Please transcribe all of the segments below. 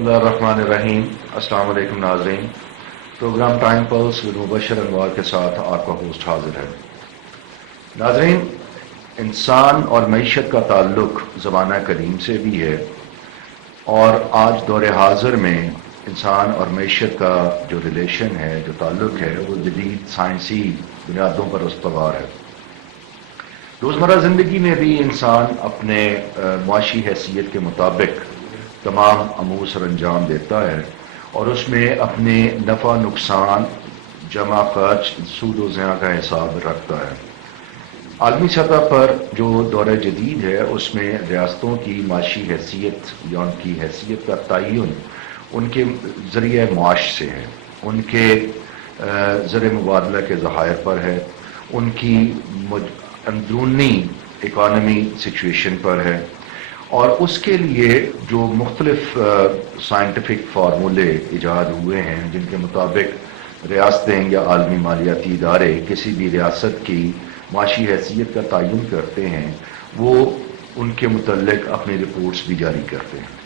اللہ الرحمن الرحیم۔ السلام علیکم ناظرین، پروگرام ٹائم پلس ود مبشر انوار کے ساتھ آپ کا ہوسٹ حاضر ہے۔ ناظرین، انسان اور معیشت کا تعلق زمانہ قدیم سے بھی ہے، اور آج دور حاضر میں انسان اور معیشت کا جو ریلیشن ہے، جو تعلق ہے، وہ جدید سائنسی بنیادوں پر استوار ہے۔ روزمرہ زندگی میں بھی انسان اپنے معاشی حیثیت کے مطابق تمام امور سر انجام دیتا ہے، اور اس میں اپنے نفع نقصان، جمع خرچ، سود و زیاں کا حساب رکھتا ہے۔ عالمی سطح پر جو دور جدید ہے، اس میں ریاستوں کی معاشی حیثیت یا ان کی حیثیت کا تعین ان کے ذریعہ معاش سے ہے، ان کے زر مبادلہ کے ذخائر پر ہے، ان کی اندرونی اکانومی سچویشن پر ہے، اور اس کے لیے جو مختلف سائنٹیفک فارمولے ایجاد ہوئے ہیں، جن کے مطابق ریاستیں یا عالمی مالیاتی ادارے کسی بھی ریاست کی معاشی حیثیت کا تعین کرتے ہیں، وہ ان کے متعلق اپنی رپورٹس بھی جاری کرتے ہیں۔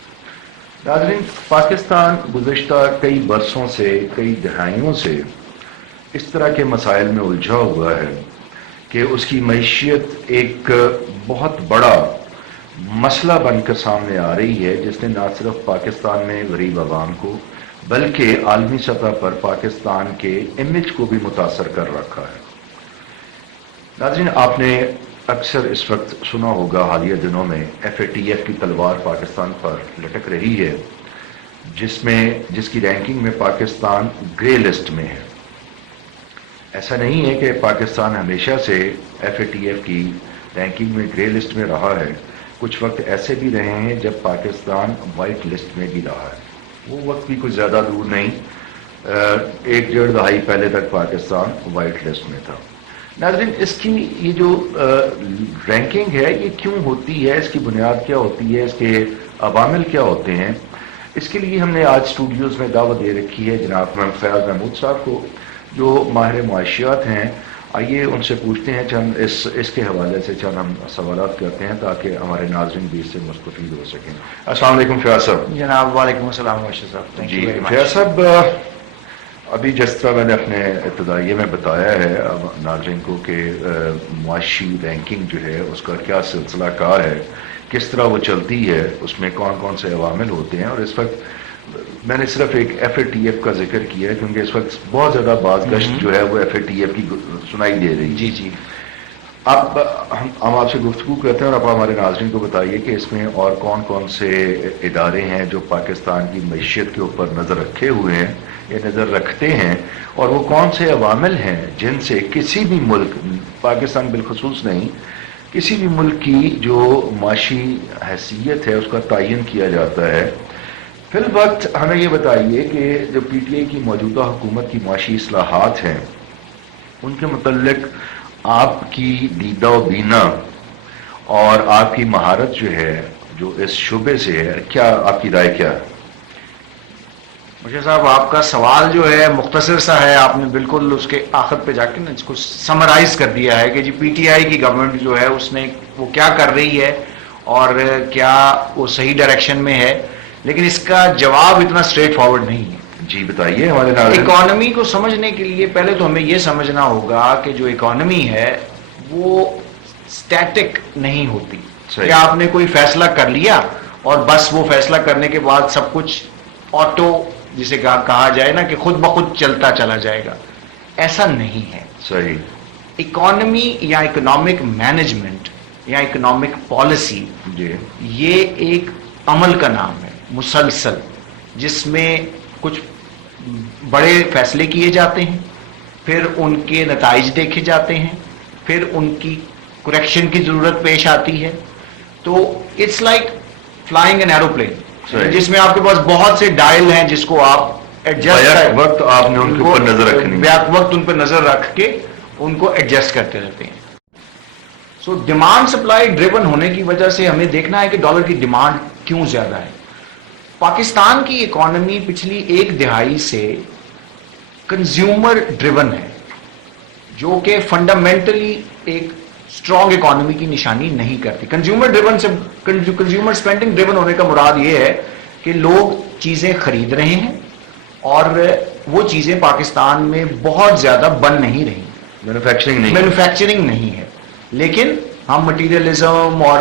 ناظرین، پاکستان گزشتہ کئی برسوں سے، کئی دہائیوں سے اس طرح کے مسائل میں الجھا ہوا ہے کہ اس کی معیشت ایک بہت بڑا مسئلہ بن کر سامنے آ رہی ہے، جس نے نہ صرف پاکستان میں غریب عوام کو بلکہ عالمی سطح پر پاکستان کے امیج کو بھی متاثر کر رکھا ہے۔ ناظرین، آپ نے اکثر اس وقت سنا ہوگا حالیہ دنوں میں FATF کی تلوار پاکستان پر لٹک رہی ہے، جس کی رینکنگ میں پاکستان گرے لسٹ میں ہے۔ ایسا نہیں ہے کہ پاکستان ہمیشہ سے FATF کی رینکنگ میں گرے لسٹ میں رہا ہے، کچھ وقت ایسے بھی رہے ہیں جب پاکستان وائٹ لسٹ میں بھی رہا ہے۔ وہ وقت بھی کچھ زیادہ دور نہیں، ایک ڈیڑھ دہائی پہلے تک پاکستان وائٹ لسٹ میں تھا۔ ناظرین، اس کی یہ جو رینکنگ ہے، یہ کیوں ہوتی ہے، اس کی بنیاد کیا ہوتی ہے، اس کے عوامل کیا ہوتے ہیں؟ اس کے لیے ہم نے آج اسٹوڈیوز میں دعوت دے رکھی ہے جناب فیاض محمود صاحب کو، جو ماہر معاشیات ہیں۔ آئیے ان سے پوچھتے ہیں چند اس کے حوالے سے چند ہم سوالات کرتے ہیں تاکہ ہمارے ناظرین بھی اس سے مستفید ہو سکیں۔ السلام علیکم فیاض صاحب۔ جناب وعلیکم السلام واشر صاحب۔ جی فیاض صاحب، ابھی جس طرح میں نے اپنے ابتدائیے میں بتایا ہے ناظرین کو کہ معاشی رینکنگ جو ہے اس کا کیا سلسلہ کار ہے، کس طرح وہ چلتی ہے، اس میں کون کون سے عوامل ہوتے ہیں، اور اس وقت میں نے صرف ایک FATF کا ذکر کیا ہے کیونکہ اس وقت بہت زیادہ بازگشت جو ہے وہ FATF کی سنائی دے رہی ہے۔ جی جی، ہم آپ سے گفتگو کرتے ہیں، اور آپ ہمارے ناظرین کو بتائیے کہ اس میں اور کون کون سے ادارے ہیں جو پاکستان کی معیشت کے اوپر نظر رکھے ہوئے ہیں یا نظر رکھتے ہیں، اور وہ کون سے عوامل ہیں جن سے کسی بھی ملک، پاکستان بالخصوص نہیں، کسی بھی ملک کی جو معاشی حیثیت ہے اس کا تعین کیا جاتا ہے۔ فی الوقت ہمیں یہ بتائیے کہ جو PTI کی موجودہ حکومت کی معاشی اصلاحات ہیں، ان کے متعلق آپ کی دیدہ و بینا اور آپ کی مہارت جو ہے، جو اس شعبے سے ہے، کیا آپ کی رائے کیا ہے؟ مجھے صاحب آپ کا سوال جو ہے مختصر سا ہے، آپ نے بالکل اس کے آخر پہ جا کے نا اس کو سمرائز کر دیا ہے کہ جی PTI کی گورنمنٹ جو ہے اس نے وہ کیا کر رہی ہے اور کیا وہ صحیح ڈائریکشن میں ہے، لیکن اس کا جواب اتنا اسٹریٹ فارورڈ نہیں ہے۔ جی بتائیے ہمارے ناظرین۔ اکانومی کو سمجھنے کے لیے پہلے تو ہمیں یہ سمجھنا ہوگا کہ جو اکانومی ہے وہ اسٹیٹک نہیں ہوتی کہ آپ نے کوئی فیصلہ کر لیا اور بس وہ فیصلہ کرنے کے بعد سب کچھ آٹو جسے کہا جائے نا کہ خود بخود چلتا چلا جائے گا، ایسا نہیں ہے۔ صحیح۔ اکانومی یا اکنامک مینجمنٹ یا اکنامک پالیسی یہ ایک عمل کا نام ہے مسلسل، جس میں کچھ بڑے فیصلے کیے جاتے ہیں، پھر ان کے نتائج دیکھے جاتے ہیں، پھر ان کی کریکشن کی ضرورت پیش آتی ہے۔ تو it's like flying an aeroplane, جس میں آپ کے پاس بہت سے ڈائل ہیں جس کو آپ ایڈجسٹ وقت آپ نے ان کے اوپر نظر رکھنی، بیک وقت ان پر نظر رکھ کے ان کو ایڈجسٹ کرتے رہتے ہیں۔ سو ڈیمانڈ سپلائی ڈریون ہونے کی وجہ سے ہمیں دیکھنا ہے کہ ڈالر کی ڈیمانڈ کیوں زیادہ ہے۔ پاکستان کی اکانومی پچھلی ایک دہائی سے کنزیومر ڈریون ہے، جو کہ فنڈامنٹلی ایک اسٹرانگ اکانومی کی نشانی نہیں کرتی۔ کنزیومر ڈریون سے کنزیومر اسپینڈنگ ڈریون ہونے کا مراد یہ ہے کہ لوگ چیزیں خرید رہے ہیں اور وہ چیزیں پاکستان میں بہت زیادہ بن نہیں رہی، مینوفیکچرنگ نہیں ہے، لیکن ہم مٹیریلزم اور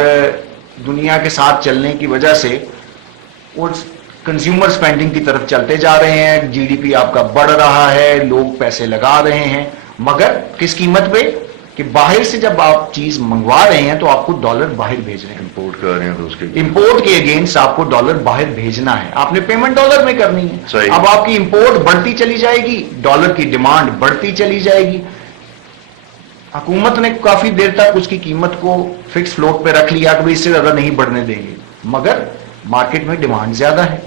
دنیا کے ساتھ چلنے کی وجہ سے اس کنزیومر سپینڈنگ کی طرف چلتے جا رہے ہیں، جی ڈی پی آپ کا بڑھ رہا ہے، لوگ پیسے لگا رہے ہیں، مگر کس قیمت پہ؟ کہ باہر سے جب آپ چیز منگوا رہے ہیں تو آپ کو ڈالر باہر بھیج رہے ہیں، امپورٹ کر رہے ہیں تو اس کے امپورٹ کے اگینسٹ آپ کو ڈالر باہر بھیجنا ہے، آپ نے پیمنٹ ڈالر میں کرنی ہے، صحیح۔ اب آپ کی امپورٹ بڑھتی چلی جائے گی، ڈالر کی ڈیمانڈ بڑھتی چلی جائے گی۔ حکومت نے کافی دیر تک اس کی قیمت کو فکس فلوٹ پہ رکھ لیا کہ اس سے زیادہ نہیں بڑھنے دیں گے، مگر مارکیٹ میں ڈیمانڈ زیادہ ہے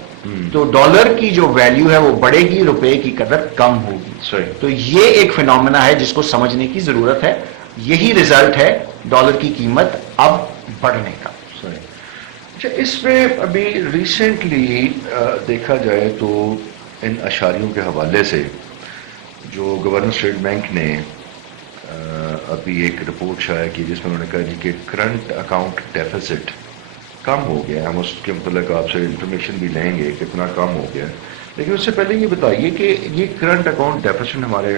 تو ڈالر کی جو ویلیو ہے وہ بڑھے گی، روپے کی قدر کم ہوگی۔ صحیح۔ تو یہ ایک فینومینا ہے جس کو سمجھنے کی ضرورت ہے، یہی رزلٹ ہے ڈالر کی قیمت اب بڑھنے کا۔ صحیح۔ اچھا، اس میں ابھی ریسنٹلی دیکھا جائے تو ان اشاریوں کے حوالے سے جو گورنر اسٹیٹ بینک نے ابھی ایک رپورٹ شائع کی جس میں انہوں نے کہا جی کہ کرنٹ اکاؤنٹ ڈیفیسٹ کم ہو گیا، ہم اس کے متعلق آپ سے انفارمیشن بھی لیں گے کتنا کم ہو گیا، لیکن اس سے پہلے یہ بتائیے کہ یہ کرنٹ اکاؤنٹ ڈیفیسٹ ہمارے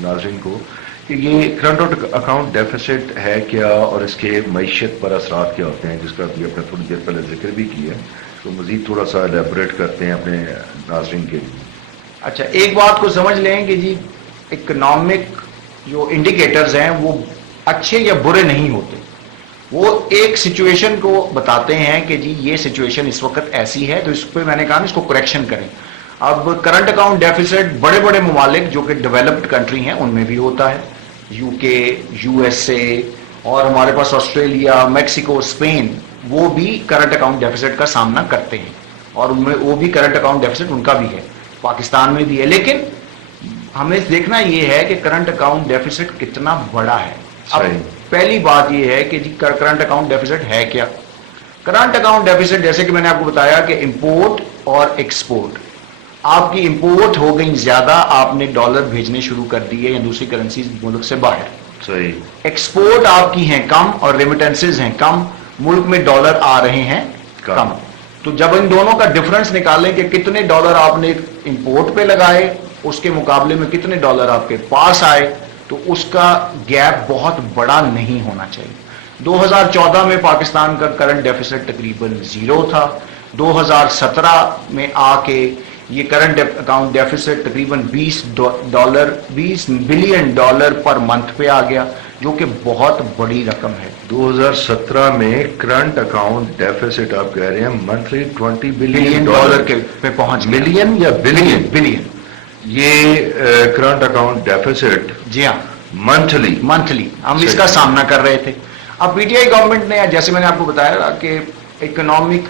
ناظرین کو کہ یہ کرنٹ اکاؤنٹ ڈیفیسٹ ہے کیا اور اس کے معیشت پر اثرات کیا ہوتے ہیں، جس کا ابھی اپنے تھوڑی دیر پہلے ذکر بھی کیا ہے، تو مزید تھوڑا سا ایلیبوریٹ کرتے ہیں اپنے ناظرین کے لیے۔ اچھا، ایک بات کو سمجھ لیں کہ جی اکنامک جو انڈیکیٹرز ہیں وہ اچھے یا برے نہیں ہوتے، وہ ایک سچویشن کو بتاتے ہیں کہ جی یہ سچویشن اس وقت ایسی ہے تو اس پہ میں نے کہا اس کو کریکشن کریں۔ اب کرنٹ اکاؤنٹ ڈیفیسٹ بڑے بڑے ممالک جو کہ ڈیولپڈ کنٹری ہیں ان میں بھی ہوتا ہے، یو کے، یو ایس اے اور ہمارے پاس آسٹریلیا، میکسیکو، اسپین، وہ بھی کرنٹ اکاؤنٹ ڈیفیسٹ کا سامنا کرتے ہیں اور ان میں وہ بھی کرنٹ اکاؤنٹ ڈیفیسٹ ان کا بھی ہے، پاکستان میں بھی ہے، لیکن ہمیں دیکھنا یہ ہے کہ کرنٹ اکاؤنٹ ڈیفیسٹ کتنا بڑا ہے۔ اب پہلی بات یہ ہے کہ جی کرنٹ اکاؤنٹ ڈیفیسٹ ہے کیا؟ کرنٹ اکاؤنٹ ڈیفیسٹ جیسے کہ میں نے آپ کو بتایا کہ امپورٹ اور ایکسپورٹ، آپ کی امپورٹ ہو گئی زیادہ، آپ نے ڈالر بھیجنے شروع کر دیے یا دوسری کرنسیز ملک سے باہر، صحیح۔ ایکسپورٹ آپ کی ہیں کم اور ریمیٹنسز ہیں کم، ملک میں ڈالر آ رہے ہیں کم، تو جب ان دونوں کا ڈفرنس نکالیں کہ کتنے ڈالر آپ نے امپورٹ پہ لگائے اس کے مقابلے میں کتنے ڈالر آپ کے پاس آئے، تو اس کا گیپ بہت بڑا نہیں ہونا چاہیے۔ 2014 میں پاکستان کا کرنٹ ڈیفیسٹ تقریباً 0 تھا، 2017 میں آ کے یہ کرنٹ اکاؤنٹ ڈیفیسٹ تقریباً $20 بلین پر منتھ پہ آ گیا، جو کہ بہت بڑی رقم ہے۔ 2017 میں کرنٹ اکاؤنٹ ڈیفیسٹ آپ کہہ رہے ہیں منتھلی $20 بلین کے پہ پہنچ گیا۔ ملین یا بلین؟ بلین۔ یہ کرنٹ اکاؤنٹ ڈیفیسٹ جی ہاں، منتھلی ہم اس کا سامنا کر رہے تھے۔ اب پی ٹی آئی گورنمنٹ نے جیسے میں نے آپ کو بتایا کہ اکنامک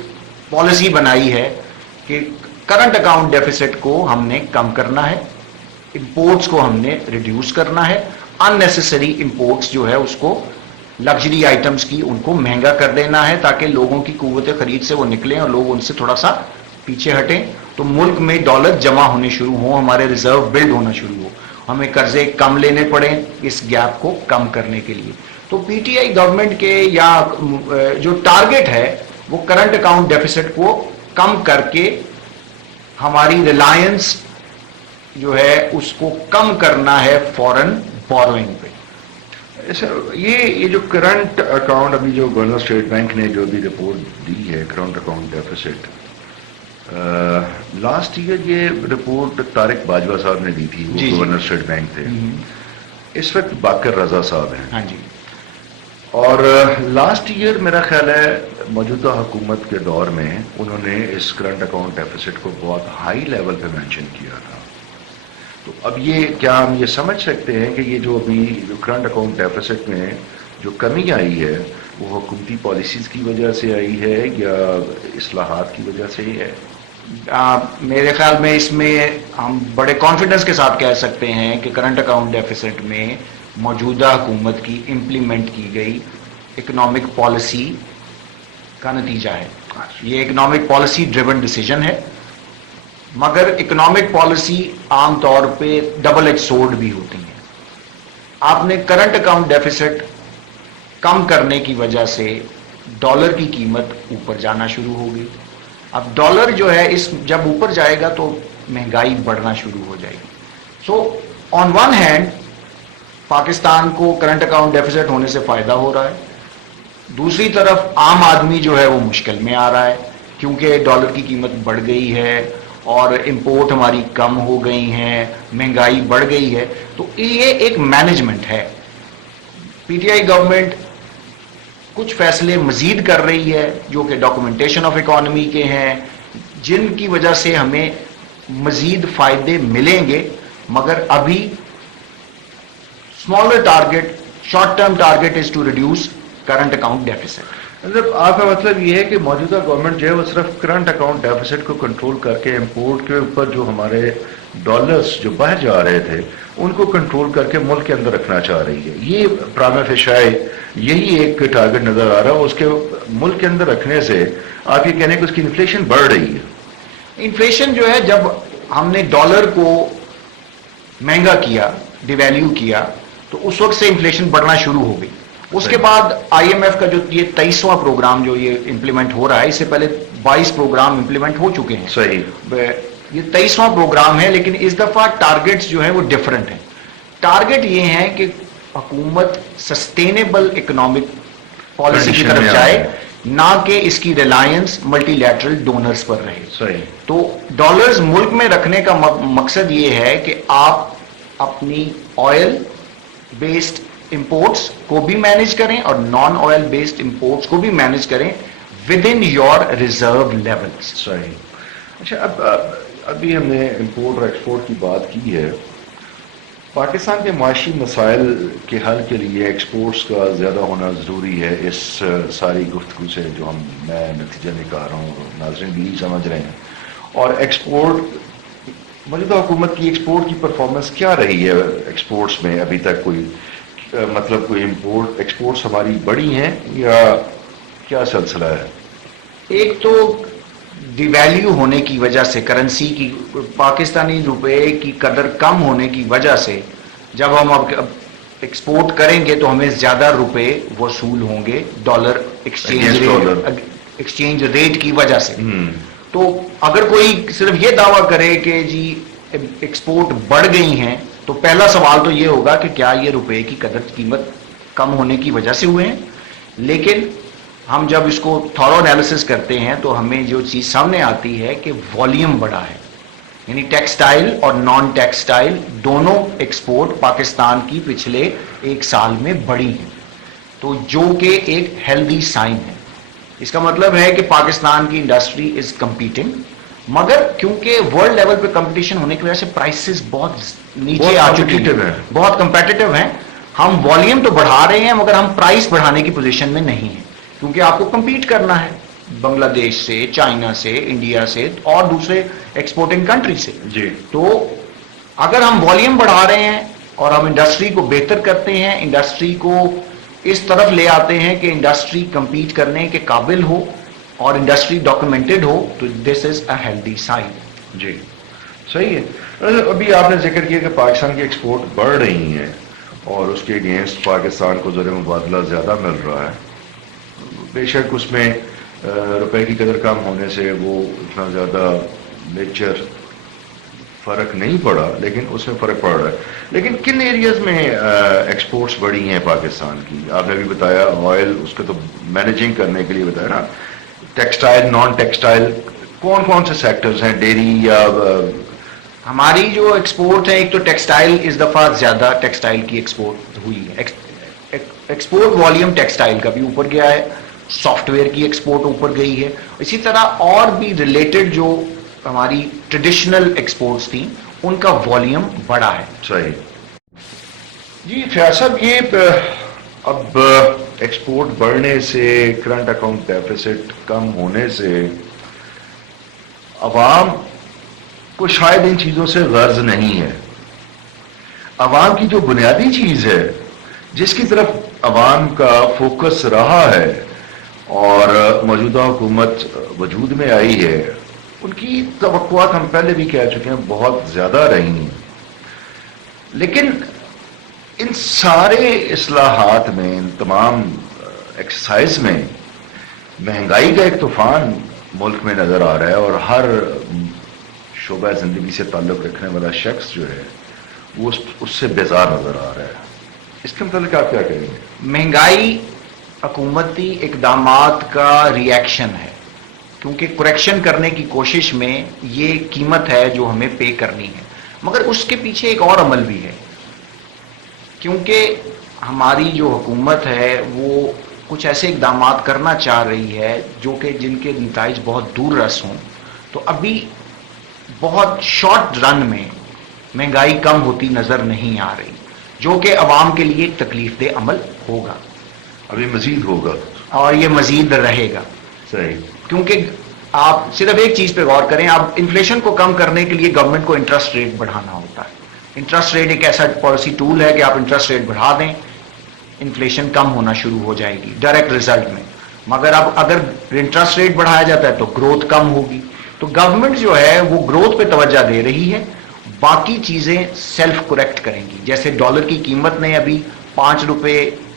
پالیسی بنائی ہے کہ کرنٹ اکاؤنٹ ڈیفیسٹ کو ہم نے کم کرنا ہے، امپورٹس کو ہم نے ریڈیوس کرنا ہے، ان نیسیسری امپورٹس جو ہے اس کو لگژری آئٹمس کی ان کو مہنگا کر دینا ہے تاکہ لوگوں کی قوت خرید سے وہ نکلیں اور لوگ ان سے تھوڑا سا پیچھے ہٹیں، تو ملک میں ڈالر جمع ہونے شروع ہوں، ہمارے ریزرو بلڈ ہونا شروع ہو، ہمیں قرضے کم لینے پڑیں اس گیپ کو کم کرنے کے لیے۔ تو پی ٹی آئی گورنمنٹ کے یا جو ٹارگٹ ہے وہ کرنٹ اکاؤنٹ ڈیفیسٹ کو کم کر کے ہماری ریلائنس جو ہے اس کو کم کرنا ہے فورن بوروئنگ پہ۔ یہ جو کرنٹ اکاؤنٹ ابھی جو گورنر اسٹیٹ بینک نے جو بھی رپورٹ دی ہے current account deficit, last year یہ رپورٹ طارق باجوہ صاحب نے دی تھی، وہ گورنر اسٹیٹ بینک تھے، اس وقت باقر رضا صاحب ہیں۔ ہاں جی۔ اور لاسٹ ایئر میرا خیال ہے موجودہ حکومت کے دور میں انہوں نے اس کرنٹ اکاؤنٹ ڈیفیسٹ کو بہت ہائی لیول پہ مینشن کیا تھا، تو اب یہ کیا ہم یہ سمجھ سکتے ہیں کہ یہ جو ابھی جو کرنٹ اکاؤنٹ ڈیفیسٹ میں جو کمی آئی ہے وہ حکومتی پالیسیز کی وجہ سے آئی ہے یا اصلاحات کی وجہ سے ہی ہے؟ میرے خیال میں اس میں ہم بڑے کانفیڈنس کے ساتھ کہہ سکتے ہیں کہ کرنٹ اکاؤنٹ ڈیفیسٹ میں موجودہ حکومت کی امپلیمنٹ کی گئی اکنامک پالیسی کا نتیجہ ہے۔ یہ اکنامک پالیسی ڈریون ڈیسیجن ہے، مگر اکنامک پالیسی عام طور پہ ڈبل ایج سورڈ بھی ہوتی ہیں۔ آپ نے کرنٹ اکاؤنٹ ڈیفیسٹ کم کرنے کی وجہ سے ڈالر کی قیمت اوپر جانا شروع ہو گئی، اب ڈالر جو ہے اس جب اوپر جائے گا تو مہنگائی بڑھنا شروع ہو جائے گی. سو آن ون ہینڈ پاکستان کو کرنٹ اکاؤنٹ ڈیفیسٹ ہونے سے فائدہ ہو رہا ہے, دوسری طرف عام آدمی جو ہے وہ مشکل میں آ رہا ہے کیونکہ ڈالر کی قیمت بڑھ گئی ہے اور امپورٹ ہماری کم ہو گئی ہیں, مہنگائی بڑھ گئی ہے. تو یہ ایک مینجمنٹ ہے. پی ٹی آئی گورنمنٹ کچھ فیصلے مزید کر رہی ہے جو کہ ڈاکومنٹیشن آف اکانومی کے ہیں, جن کی وجہ سے ہمیں مزید فائدے ملیں گے, مگر ابھی smaller target, short term target is to reduce current account deficit. مطلب آپ کا مطلب یہ ہے کہ موجودہ گورنمنٹ جو ہے وہ صرف کرنٹ اکاؤنٹ ڈیفیسٹ کو کنٹرول کر کے امپورٹ کے اوپر جو ہمارے ڈالرز جو باہر جا رہے تھے ان کو کنٹرول کر کے ملک کے اندر رکھنا چاہ رہی ہے. یہ پرامہ فیشائے یہی ایک ٹارگٹ نظر آ رہا ہے. اس کے ملک کے اندر رکھنے سے آپ یہ کہنے کہ اس کی انفلیشن بڑھ رہی ہے. انفلیشن جو ہے, جب ہم نے ڈالر کو مہنگا کیا, ڈیویلیو کیا, تو اس وقت سے انفلیشن بڑھنا شروع ہو گئی. اس کے بعد آئی ایم ایف کا جو یہ 23واں پروگرام جو یہ امپلیمنٹ ہو رہا ہے, اس سے پہلے 22 پروگرام امپلیمنٹ ہو چکے ہیں. صحیح. یہ 23واں پروگرام ہے, لیکن اس دفعہ ٹارگیٹس جو ہیں وہ ڈفرنٹ ہیں. ٹارگیٹ یہ ہیں کہ حکومت سسٹینیبل اکنامک پالیسی کی طرف جائے, نہ کہ اس کی ریلائنس ملٹی لیٹرل ڈونرز پر رہے. صحیح. تو ڈالرز ملک میں رکھنے کا مقصد یہ ہے کہ آپ اپنی آئل بیسڈ امپورٹس کو بھی مینج کریں اور نان آئل بیسڈ امپورٹس کو بھی مینج کریں with in your reserve levels. صحیح. اچھا, ابھی ہم نے امپورٹ اور ایکسپورٹ کی بات کی ہے. پاکستان کے معاشی مسائل کے حل کے لیے ایکسپورٹس کا زیادہ ہونا ضروری ہے. اس ساری گفتگو سے جو میں نتیجہ نکال رہا ہوں, ناظرین بھی سمجھ رہے ہیں. اور ایکسپورٹ, موجودہ حکومت کی ایکسپورٹ کی پرفارمنس کیا رہی ہے ایکسپورٹس میں ابھی تک؟ کوئی مطلب کوئی امپورٹ ایکسپورٹس ہماری بڑی ہیں یا کیا سلسلہ ہے؟ ایک تو ڈیویلیو ہونے کی وجہ سے, کرنسی کی, پاکستانی روپے کی قدر کم ہونے کی وجہ سے جب ہم اب ایکسپورٹ کریں گے تو ہمیں زیادہ روپے وصول ہوں گے ڈالر ایکسچینج ریٹ کی وجہ سے. تو اگر کوئی صرف یہ دعویٰ کرے کہ جی ایکسپورٹ بڑھ گئی ہیں, تو پہلا سوال تو یہ ہوگا کہ کیا یہ روپے کی قدر قیمت کم ہونے کی وجہ سے ہوئے ہیں. لیکن ہم جب اس کو تھورو انالیسس کرتے ہیں تو ہمیں جو چیز سامنے آتی ہے کہ والیوم بڑا ہے, یعنی ٹیکسٹائل اور نان ٹیکسٹائل دونوں ایکسپورٹ پاکستان کی پچھلے ایک سال میں بڑھی ہیں, تو جو کہ ایک ہیلدی سائن ہے. اس کا مطلب ہے کہ پاکستان کی انڈسٹری از کمپیٹنگ, مگر کیونکہ ورلڈ لیول پہ کمپٹیشن ہونے کی وجہ سے پرائسز بہت نیچے آ چکی ہیں, بہت کمپیٹیٹو ہیں. ہم والیوم تو بڑھا رہے ہیں مگر ہم پرائس بڑھانے کی پوزیشن میں نہیں ہیں, کیونکہ آپ کو کمپیٹ کرنا ہے بنگلہ دیش سے, چائنا سے, انڈیا سے اور دوسرے ایکسپورٹنگ کنٹری سے. جی. تو اگر ہم والیوم بڑھا رہے ہیں اور ہم انڈسٹری کو بہتر کرتے ہیں, انڈسٹری کو اس طرف لے آتے ہیں کہ انڈسٹری کمپیٹ کرنے کے قابل ہو اور انڈسٹری ڈاکومنٹڈ ہو, تو دس از اے ہیلدی سائن. جی صحیح ہے. ابھی آپ نے ذکر کیا کہ پاکستان کی ایکسپورٹ بڑھ رہی ہیں اور اس کے اگینسٹ پاکستان کو زر مبادلہ زیادہ مل رہا ہے. بے شک اس میں روپے کی قدر کم ہونے سے وہ اتنا زیادہ میجر فرق نہیں پڑا, لیکن اس میں فرق پڑ رہا ہے. لیکن کن ایریاز میں ایکسپورٹس بڑی ہیں پاکستان کی؟ آپ نے بھی بتایا آئل, اس کو تو مینیجنگ کرنے کے لیے بتایا نا. ٹیکسٹائل, نان ٹیکسٹائل, کون کون سے سیکٹرز ہیں؟ ڈیری یا ہماری جو ایکسپورٹ ہے, ایک تو ٹیکسٹائل اس دفعہ زیادہ ٹیکسٹائل کی ایکسپورٹ ہوئی ہے. ایکسپورٹ والیوم ٹیکسٹائل کا بھی اوپر گیا ہے, سافٹ ویئر کی ایکسپورٹ اوپر گئی ہے. اسی طرح اور بھی ریلیٹڈ جو ہماری ٹریڈیشنل ایکسپورٹس تھیں ان کا والیوم بڑا ہے. صحیح. جی فیاض صاحب, یہ اب ایکسپورٹ بڑھنے سے, کرنٹ اکاؤنٹ ڈیفیسٹ کم ہونے سے عوام کو شاید ان چیزوں سے غرض نہیں ہے. عوام کی جو بنیادی چیز ہے جس کی طرف عوام کا فوکس رہا ہے اور موجودہ حکومت وجود میں آئی ہے, ان کی توقعات ہم پہلے بھی کہہ چکے ہیں بہت زیادہ رہی ہیں. لیکن ان سارے اصلاحات میں, ان تمام ایکسرسائز میں مہنگائی کا ایک طوفان ملک میں نظر آ رہا ہے اور ہر شعبہ زندگی سے تعلق رکھنے والا شخص جو ہے وہ اس سے بیزار نظر آ رہا ہے. اس کے متعلق آپ کیا کہیں گے؟ مہنگائی حکومتی اقدامات کا ریئیکشن ہے، کیونکہ کریکشن کرنے کی کوشش میں یہ قیمت ہے جو ہمیں پے کرنی ہے، مگر اس کے پیچھے ایک اور عمل بھی ہے، کیونکہ ہماری جو حکومت ہے وہ کچھ ایسے اقدامات کرنا چاہ رہی ہے جو کہ جن کے نتائج بہت دور رس ہوں، تو ابھی بہت شارٹ رن میں مہنگائی کم ہوتی نظر نہیں آ رہی، جو کہ عوام کے لیے ایک تکلیف دہ عمل ہوگا، ابھی مزید ہوگا اور یہ مزید رہے گا. صحیح. کیونکہ آپ صرف ایک چیز پہ غور کریں، آپ انفلیشن کو کم کرنے کے لیے گورنمنٹ کو انٹرسٹ ریٹ بڑھانا ہوتا ہے. انٹرسٹ ریٹ ایک ایسا پالیسی ٹول ہے کہ آپ انٹرسٹ ریٹ بڑھا دیں، انفلیشن کم ہونا شروع ہو جائے گی ڈائریکٹ رزلٹ میں. مگر اب اگر انٹرسٹ ریٹ بڑھایا جاتا ہے تو گروتھ کم ہوگی. تو گورنمنٹ جو ہے وہ گروتھ پہ توجہ دے رہی ہے، باقی چیزیں سیلف کریکٹ کریں گی. جیسے ڈالر کی قیمت میں ابھی 5 روپے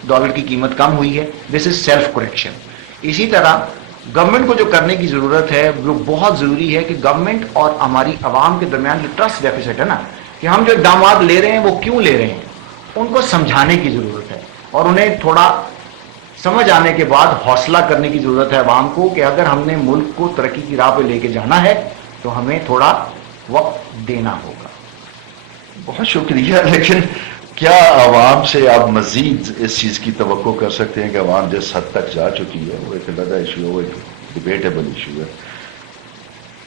ڈالر کی قیمت کم ہوئی ہے، دس از سیلف کریکشن. اسی طرح گورنمنٹ کو جو کرنے کی ضرورت ہے وہ بہت ضروری ہے کہ گورنمنٹ اور ہماری عوام کے درمیان جو ٹرسٹ ڈیفیسٹ ہے نا، کہ ہم جو اقدامات لے رہے ہیں وہ کیوں لے رہے ہیں، ان کو سمجھانے کی ضرورت ہے، اور انہیں تھوڑا سمجھ آنے کے بعد حوصلہ کرنے کی ضرورت ہے عوام کو کہ اگر ہم نے ملک کو ترقی کی راہ پہ لے کے جانا ہے تو ہمیں تھوڑا وقت دینا ہوگا. بہت شکریہ. لیکن کیا عوام سے آپ مزید اس چیز کی توقع کر سکتے ہیں کہ عوام جس حد تک جا چکی ہے وہ ایک علیحدہ ایشو ہے، وہ ایک ڈبیٹیبل ایشو ہے.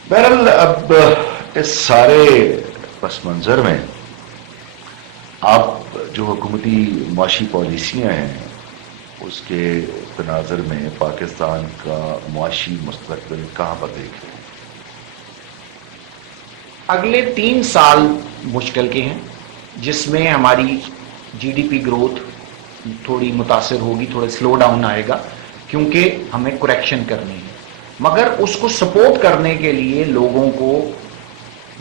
بہرحال اب اس سارے پس منظر میں آپ جو حکومتی معاشی پالیسیاں ہیں اس کے تناظر میں پاکستان کا معاشی مستقبل کہاں پر دیکھ رہے ہیں؟ اگلے 3 سال مشکل کے ہیں، جس میں ہماری جی ڈی پی گروتھ تھوڑی متاثر ہوگی، تھوڑا سلو ڈاؤن آئے گا، کیونکہ ہمیں کریکشن کرنی ہے. مگر اس کو سپورٹ کرنے کے لیے لوگوں کو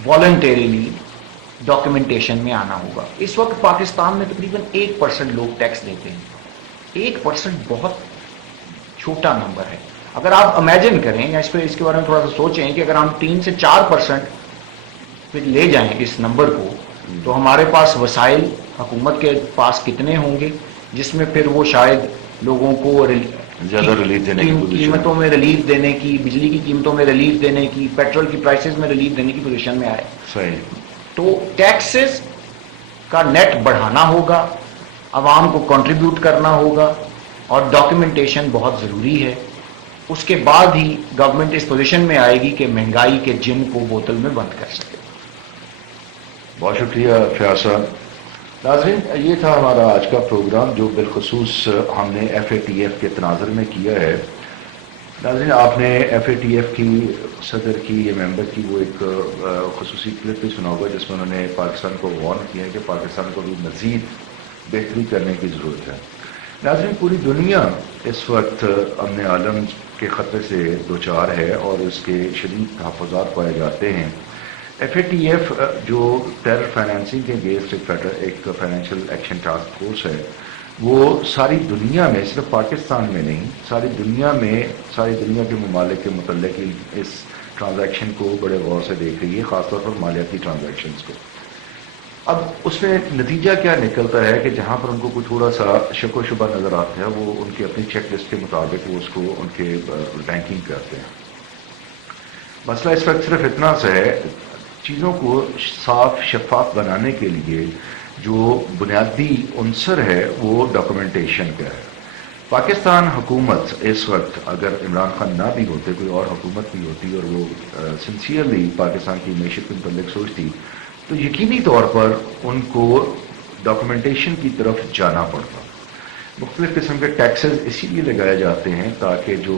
والنٹیریلی ڈاکیومنٹیشن میں آنا ہوگا. اس وقت پاکستان میں تقریباً 1% لوگ ٹیکس دیتے ہیں. 1% بہت چھوٹا نمبر ہے. اگر آپ امیجن کریں یا اس کے بارے میں تھوڑا سا سوچیں کہ اگر ہم 3 سے 4% پہ لے جائیں اس نمبر کو، تو ہمارے پاس وسائل حکومت کے پاس کتنے ہوں گے جس میں پھر وہ شاید لوگوں کو زیادہ ریلیف دینے کی پوزیشن، قیمتوں میں ریلیف دینے کی، بجلی کی قیمتوں میں ریلیف دینے کی، پیٹرول کی پرائسز میں ریلیف دینے کی پوزیشن میں آئے. صحیح. تو ٹیکسز کا نیٹ بڑھانا ہوگا، عوام کو کنٹریبیوٹ کرنا ہوگا، اور ڈاکیومنٹیشن بہت ضروری ہے. اس کے بعد ہی گورنمنٹ اس پوزیشن میں آئے گی کہ مہنگائی کے جن کو بوتل میں بند کر سکے. بہت شکریہ فیاض صاحب. ناظرین، یہ تھا ہمارا آج کا پروگرام جو بالخصوص ہم نے ایف اے ٹی ایف کے تناظر میں کیا ہے. ناظرین، آپ نے ایف اے ٹی ایف کی صدر کی یا ممبر کی وہ ایک خصوصی کلپ بھی سنا ہوگا جس میں انہوں نے پاکستان کو وارن کیا ہے کہ پاکستان کو بھی مزید بہتری کرنے کی ضرورت ہے. ناظرین، پوری دنیا اس وقت امن عالم کے خطرے سے دوچار ہے اور اس کے شدید تحفظات پائے جاتے ہیں. ایف اے ٹی ایف جو ٹیرر فائنینسنگ کے اگینسٹ ایک فائنینشیل ایکشن ٹاسک فورس ہے، وہ ساری دنیا میں، صرف پاکستان میں نہیں، ساری دنیا میں، ساری دنیا کے ممالک کے متعلق اس ٹرانزیکشن کو بڑے غور سے دیکھ رہی ہے، خاص طور پر مالیاتی ٹرانزیکشنز کو. اب اس میں نتیجہ کیا نکلتا ہے کہ جہاں پر ان کو کوئی تھوڑا سا شک و شبہ نظر آتا ہے وہ ان کی اپنی چیک لسٹ کے مطابق وہ اس کو ان کے رینکنگ کرتے ہیں. مسئلہ اس وقت صرف اتنا سا ہے، چیزوں کو صاف شفاف بنانے کے لیے جو بنیادی عنصر ہے وہ ڈاکومنٹیشن کا ہے. پاکستان حکومت اس وقت اگر عمران خان نہ بھی ہوتے، کوئی اور حکومت بھی ہوتی اور وہ سنسیئرلی پاکستان کی معیشت کے متعلق سوچتی، تو یقینی طور پر ان کو ڈاکومنٹیشن کی طرف جانا پڑتا. مختلف قسم کے ٹیکسز اسی لیے لگائے جاتے ہیں تاکہ جو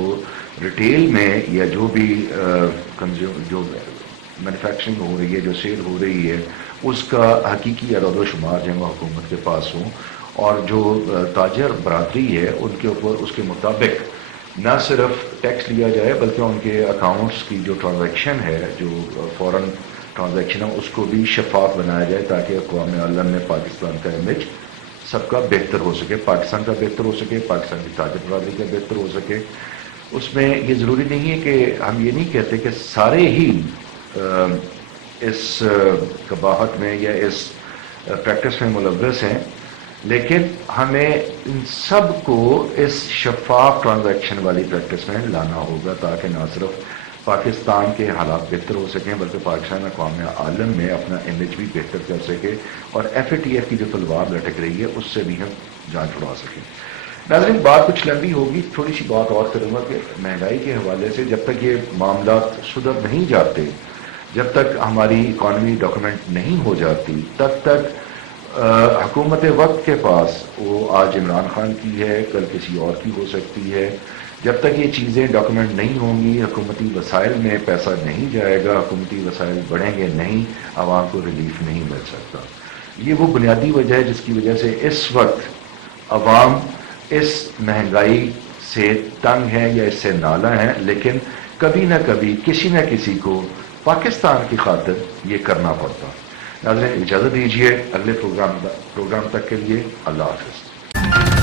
ریٹیل میں یا جو بھی جو مینوفیکچرنگ ہو رہی ہے، جو سیل ہو رہی ہے، اس کا حقیقی اعداد و شمار جو ہے وہ حکومت کے پاس ہوں، اور جو تاجر برادری ہے ان کے اوپر اس کے مطابق نہ صرف ٹیکس لیا جائے بلکہ ان کے اکاؤنٹس کی جو ٹرانزیکشن ہے، جو فورن ٹرانزیکشن ہے، اس کو بھی شفاف بنایا جائے تاکہ اقوام عالم میں پاکستان کا امیج سب کا بہتر ہو سکے، پاکستان کا بہتر ہو سکے، پاکستان کی تاجر برادری کا بہتر ہو سکے. اس میں یہ ضروری نہیں ہے کہ ہم یہ نہیں کہتے کہ سارے ہی اس قباحت میں یا اس پریکٹس میں ملوث ہیں، لیکن ہمیں ان سب کو اس شفاف ٹرانزیکشن والی پریکٹس میں لانا ہوگا، تاکہ نہ صرف پاکستان کے حالات بہتر ہو سکیں بلکہ پاکستان اقوام عالم میں اپنا امیج بھی بہتر کر سکے، اور ایف اے ٹی ایف کی جو تلوار لٹک رہی ہے اس سے بھی ہم جان چھڑا سکیں۔ ناظرین، بات کچھ لمبی ہوگی، تھوڑی سی بات اور کروں گا کہ مہنگائی کے حوالے سے جب تک یہ معاملات سدھر نہیں جاتے، جب تک ہماری اکانومی ڈاکومنٹ نہیں ہو جاتی، تب تک حکومت وقت کے پاس، وہ آج عمران خان کی ہے، کل کسی اور کی ہو سکتی ہے، جب تک یہ چیزیں ڈاکومنٹ نہیں ہوں گی، حکومتی وسائل میں پیسہ نہیں جائے گا، حکومتی وسائل بڑھیں گے نہیں، عوام کو ریلیف نہیں مل سکتا۔ یہ وہ بنیادی وجہ ہے جس کی وجہ سے اس وقت عوام اس مہنگائی سے تنگ ہے یا اس سے نالاں ہے، لیکن کبھی نہ کبھی کسی نہ کسی کو پاکستان کی خاطر یہ کرنا پڑتا۔ ناظرین، اجازت دیجیے، اگلے پروگرام تک کے لیے اللہ حافظ۔